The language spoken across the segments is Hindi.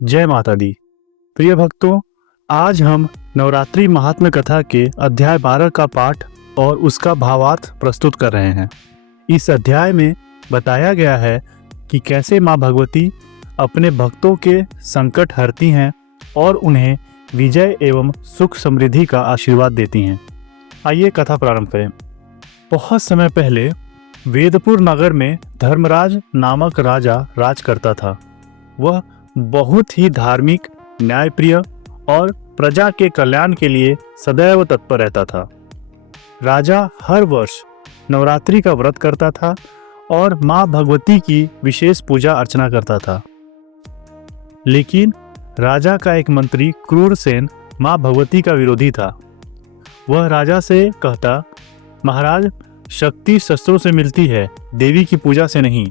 जय माता दी। प्रिय भक्तों, आज हम नवरात्रि महात्म्य कथा के अध्याय 12 का पाठ और उसका भावार्थ प्रस्तुत कर रहे हैं। इस अध्याय में बताया गया है कि कैसे माँ भगवती अपने भक्तों के संकट हरती हैं और उन्हें विजय एवं सुख समृद्धि का आशीर्वाद देती हैं। आइए कथा प्रारंभ करें। बहुत समय पहले वेदपुर नगर में धर्मराज नामक राजा राज करता था। वह बहुत ही धार्मिक, न्यायप्रिय और प्रजा के कल्याण के लिए सदैव तत्पर रहता था। राजा हर वर्ष नवरात्रि का व्रत करता था और माँ भगवती की विशेष पूजा अर्चना करता था। लेकिन राजा का एक मंत्री क्रूरसेन माँ भगवती का विरोधी था। वह राजा से कहता, महाराज, शक्ति शस्त्रों से मिलती है, देवी की पूजा से नहीं।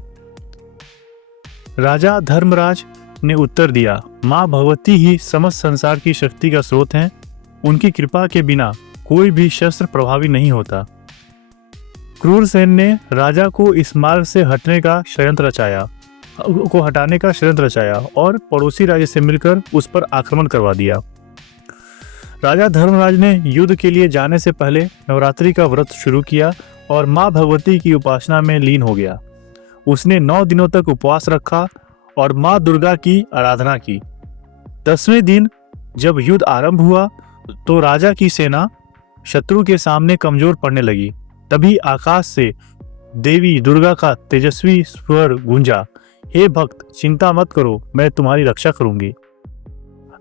राजा धर्मराज ने उत्तर दिया, माँ भगवती ही समस्त संसार की शक्ति का स्रोत हैं। उनकी कृपा के बिना कोई भी शस्त्र प्रभावी नहीं होता। क्रूरसेन ने राजा को इस मार्ग से हटाने का षड्यंत्र रचाया और पड़ोसी राज्य से मिलकर उस पर आक्रमण करवा दिया। राजा धर्मराज ने युद्ध के लिए जाने से पहले नवरात्रि का व्रत शुरू किया और माँ भगवती की उपासना में लीन हो गया। उसने 9 दिनों तक उपवास रखा और माँ दुर्गा की आराधना की। 10वें दिन जब युद्ध आरंभ हुआ तो राजा की सेना शत्रु के सामने कमजोर पड़ने लगी। तभी आकाश से देवी दुर्गा का तेजस्वी स्वर गूंजा, हे भक्त, चिंता मत करो, मैं तुम्हारी रक्षा करूंगी।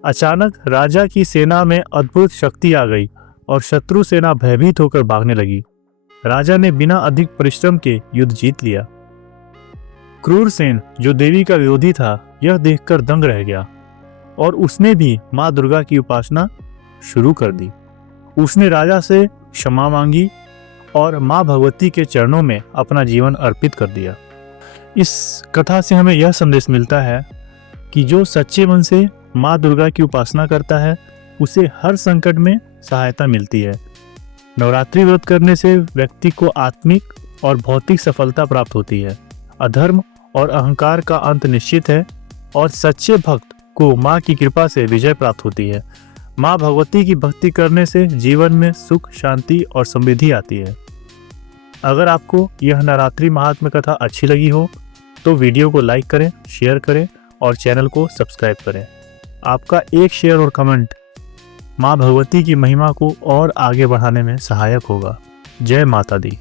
अचानक राजा की सेना में अद्भुत शक्ति आ गई और शत्रु सेना भयभीत होकर भागने लगी। राजा ने बिना अधिक परिश्रम के युद्ध जीत लिया। क्रूरसेन, जो देवी का विरोधी था, यह देखकर दंग रह गया और उसने भी माँ दुर्गा की उपासना शुरू कर दी। उसने राजा से क्षमा मांगी और माँ भगवती के चरणों में अपना जीवन अर्पित कर दिया। इस कथा से हमें यह संदेश मिलता है कि जो सच्चे मन से माँ दुर्गा की उपासना करता है, उसे हर संकट में सहायता मिलती है। नवरात्रि व्रत करने से व्यक्ति को आत्मिक और भौतिक सफलता प्राप्त होती है। अधर्म और अहंकार का अंत निश्चित है और सच्चे भक्त को माँ की कृपा से विजय प्राप्त होती है। माँ भगवती की भक्ति करने से जीवन में सुख, शांति और समृद्धि आती है। अगर आपको यह नवरात्रि महात्म्य कथा अच्छी लगी हो तो वीडियो को लाइक करें, शेयर करें और चैनल को सब्सक्राइब करें। आपका एक शेयर और कमेंट माँ भगवती की महिमा को और आगे बढ़ाने में सहायक होगा। जय माता दी।